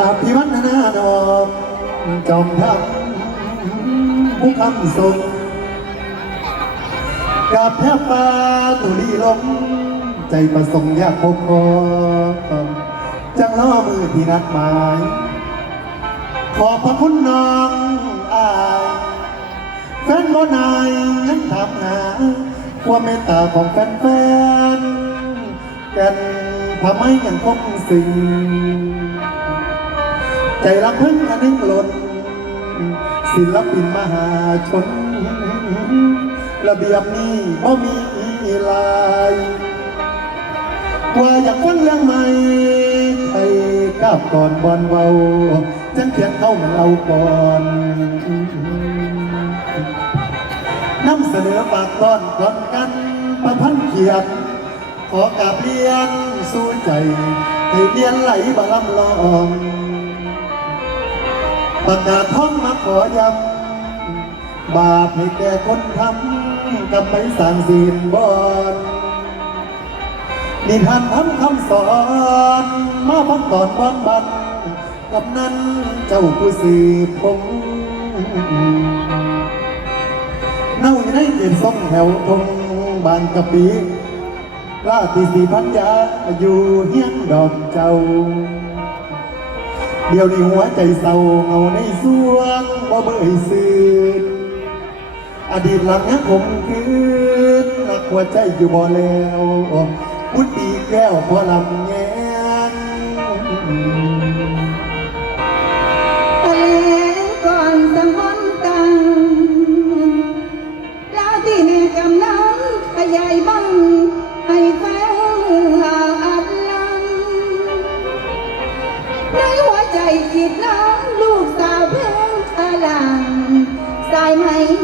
อภิวัฒนาดอกจอมทำผู้คำทรงกับแทบฟ้าตุลีลม ใจประสงค์อยากพบพอจังล้อมือที่นัดหมาย ขอบพระคุณน้องอายแฟนบ่นายยังถามหาความเมตตาของแฟนๆกันทำไมยังคงสิ่ง ใจรักพึ่งอันนึงหล่นศิลปินมหาชน ระเบียบนี้บ่มีลายว่าอยากฟังเรื่องใหม่ไทยกับก่อนบอลเบาจังเขียนเข้ามาเอาก่อนนำเสนอฝากตอนก่อนกันประพันธ์เขียนขอกราบเรียน สู้ใจให้เรียนไหลบาลำลอง ประกาศท้องมาขอย้ำบาปให้แก่คนทำกับไม่สร้างศีลบอนนิทานทำคำสอน มาพักตอนบ้านบันกับนั้นเจ้าผู้สืบผมเน่าอยู่ในเกียนส่งแถวทงบางกะปีลาตีสีพันยาอยู่เฮียงดอกเจ้า เดี๋ยวนี้หัวใจเศร้าเงาในสวงว่าเบื่อสื่ออดีตหลังยังผมคืนรักหัวใจอยู่บ่แล้วพุดีแก้วพอลำแงนทะเลก่อนสังหรณ์ตังลาที่แม่กำน้ำขยายบัง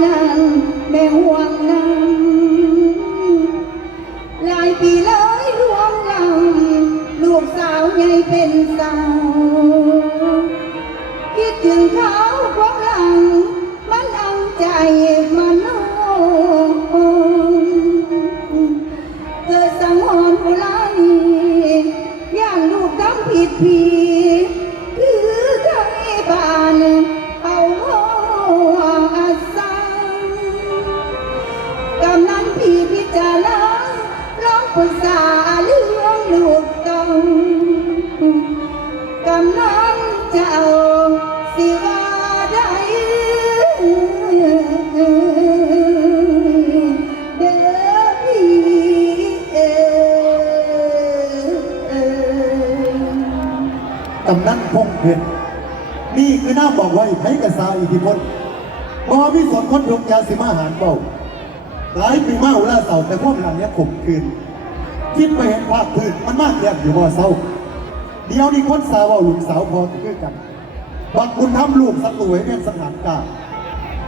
นั้นแม่ห่วงนั้นหลายปีเลยรวมลำลูกสาวใหญ่เป็นสาวคิดถึงเขาความหลังมันอังใจมันโนเกิดสังหรณ์อุลานีย่างลูกทำผิดผี เรื่องลูกต้องกำนันเจ้าสิว่าได้เด้อพี่เอ๋กำนันพงเพชรนี่คือหน้าบอกไว้ไผกษาอิทธิพลบอวิสนคนดวงยาสิมาหารเบาหลายปีมาอุลาเสาแต่พวกหลังเนี้ยข่มขืน คิดไปเห็นภาพพื้นมันมากแย่อยู่บ่เศร้าเดี๋ยวนี้คนสาวเอาลูกสาวพอคือกันบักคุณทำลูกสักตัวให้เป็นสังหารกา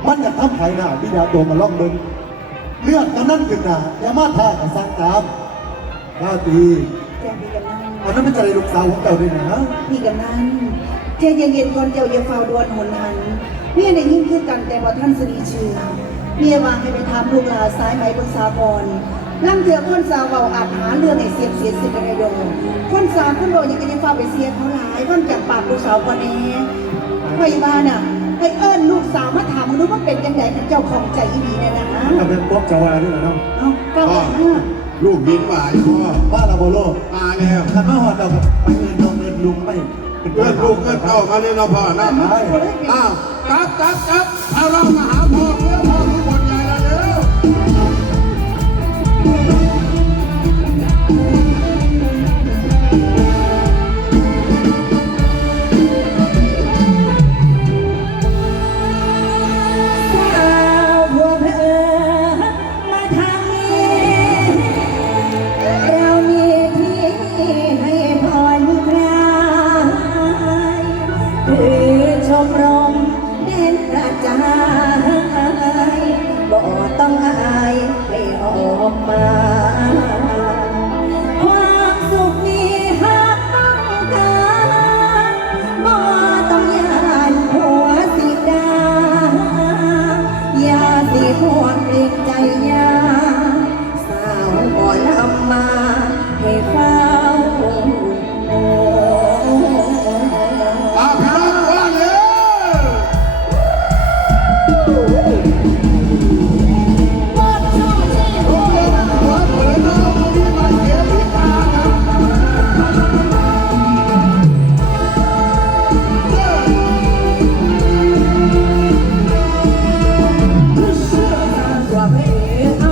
มันจะทำไถหน้าวิดาตัวมาล่องเดินเลือดกำนันขึ้นหน้าอย่ามาท่ากับสร้างตามข้าตีแจ้งพี่กำนันอันนั้นไม่ใช่ลูกสาวของเจ้าด้วยนะพี่กำนันเจเย็นๆก่อนเจ้าอย่าเฝ้าดวนหนหันเมียได้ยิ่งคือกันแต่ว่าท่านสรีเชื่อเมียวางให้ไปทำลูกหลาซ้ายไหมบนสากร ลังเถื่อคนสาวเบาอาจหาเรื่องให้เสียบเสียสิกระไดงคนสามคนโดยังก็ยังเฝ้าไปเสียเขาหลายคนจากปากลูกสาวคนนี้พยาบาลน่ะให้เอิ้นลูกสาวมาถามรู้ว่าเป็นยังไงเจ้าของใจดีนะนะถ้าเป็นพวกเจ้าวาด้วยนะเอาเฝ้าพ่อหาลูกบินหวายพ่อบ้านเราโบโลมาแล้วขันมาหอดเราไปเงินเราเงินลุงไม่เป็นเพื่อนลูกเพื่อนเต้ามาเลยนะพ่อนะใช่อ้าวจับจับจับเอาเรามาหาพ่อ ใจบ่ต้องอายไม่ออกมาพวามสุขนี้ากต้งการบ่ต้องยานหัวสิดาอย่าสิพว Aê.